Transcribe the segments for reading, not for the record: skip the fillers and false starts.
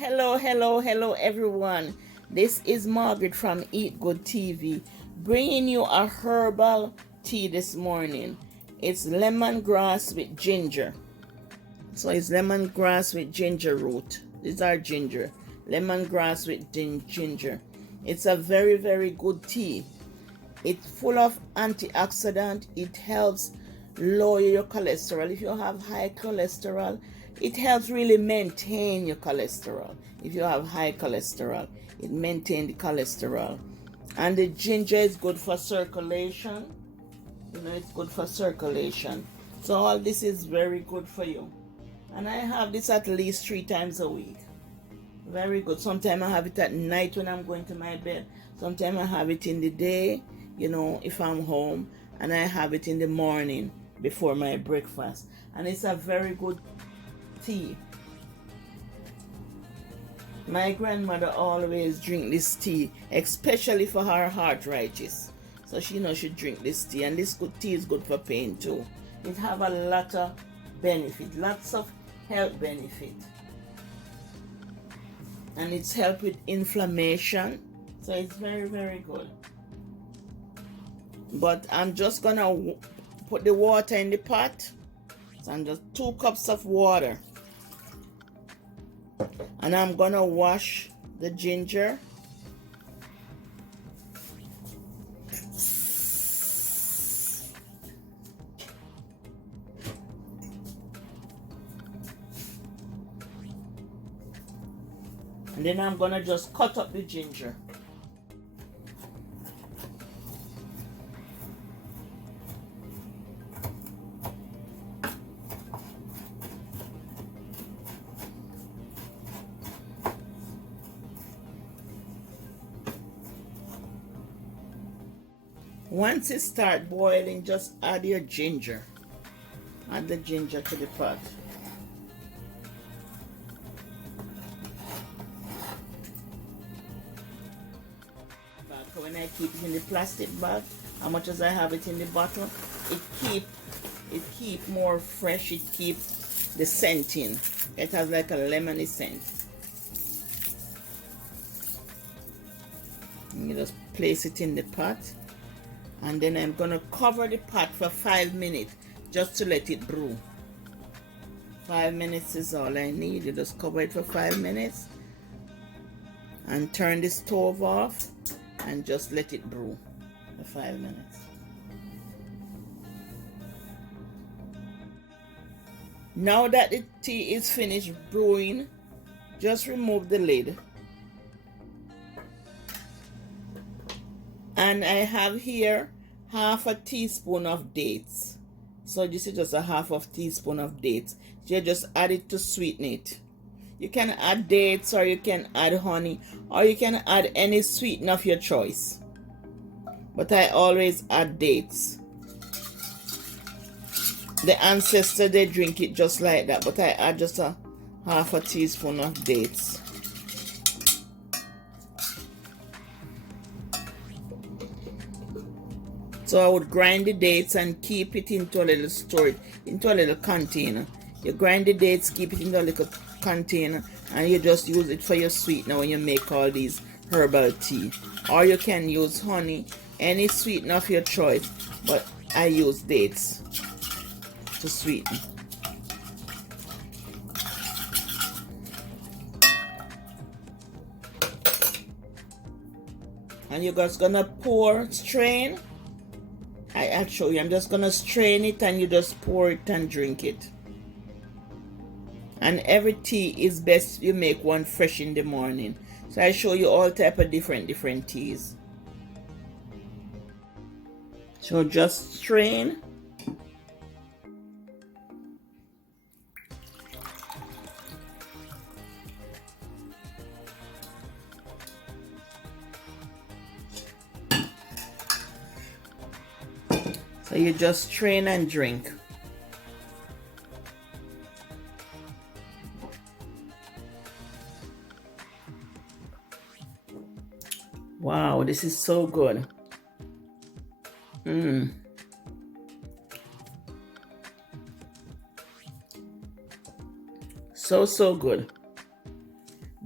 Hello, everyone. This is Margaret from Eat Good TV, bringing you a herbal tea this morning. It's lemongrass with ginger. So it's lemongrass with ginger root. These are ginger. Lemongrass with ginger. It's a very, very good tea. It's full of antioxidant. It helps lower your cholesterol. If you have high cholesterol, it helps really maintain your cholesterol. If you have high cholesterol, it maintains the cholesterol. And the ginger is good for circulation. It's good for circulation. So all this is very good for you. And I have this at least 3 times a week. Very good. Sometimes I have it at night when I'm going to my bed. Sometimes I have it in the day, if I'm home. And I have it in the morning before my breakfast. And it's a very good tea. My grandmother always drink this tea, especially for her arthritis. So she drink this tea, and this good tea is good for pain too. It have a lot of benefit, lots of health benefit, and it's help with inflammation. So it's very, very good. But I'm just gonna put the water in the pot. So I'm just 2 cups of water. And I'm gonna wash the ginger. And then I'm gonna just cut up the ginger. Once it starts boiling, just add your ginger. Add the ginger to the pot. When I keep it in the plastic bag, how much as I have it in the bottle, it keep more fresh. It keeps the scent in. It has like a lemony scent. And you just place it in the pot. And then I'm going to cover the pot for 5 minutes just to let it brew. 5 minutes is all I need. You just cover it for 5 minutes and turn the stove off and just let it brew for 5 minutes. Now that the tea is finished brewing, just remove the lid. And I have here half a teaspoon of dates. So this is just a half of teaspoon of dates. So you just add it to sweeten it. You can add dates, or you can add honey, or you can add any sweetener of your choice. But I always add dates. The ancestors, they drink it just like that, but I add just a half a teaspoon of dates. So I would grind the dates and keep it into a little storage, into a little container. You grind the dates, keep it in a little container, and you just use it for your sweetener when you make all these herbal tea. Or you can use honey, any sweetener of your choice, but I use dates to sweeten. And you're just gonna strain. I'll show you. I'm just gonna strain it, and you just pour it and drink it. And every tea is best you make one fresh in the morning. So I show you all type of different teas. So just strain. So you just strain and drink. Wow, this is so good. So good.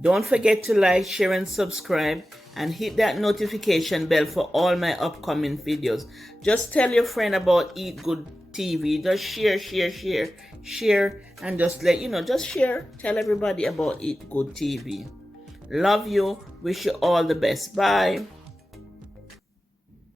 Don't forget to like, share, and subscribe, and hit that notification bell for all my upcoming videos. Just tell your friend about Eat Good TV. Just share, and just just share. Tell everybody about Eat Good TV. Love you. Wish you all the best. Bye.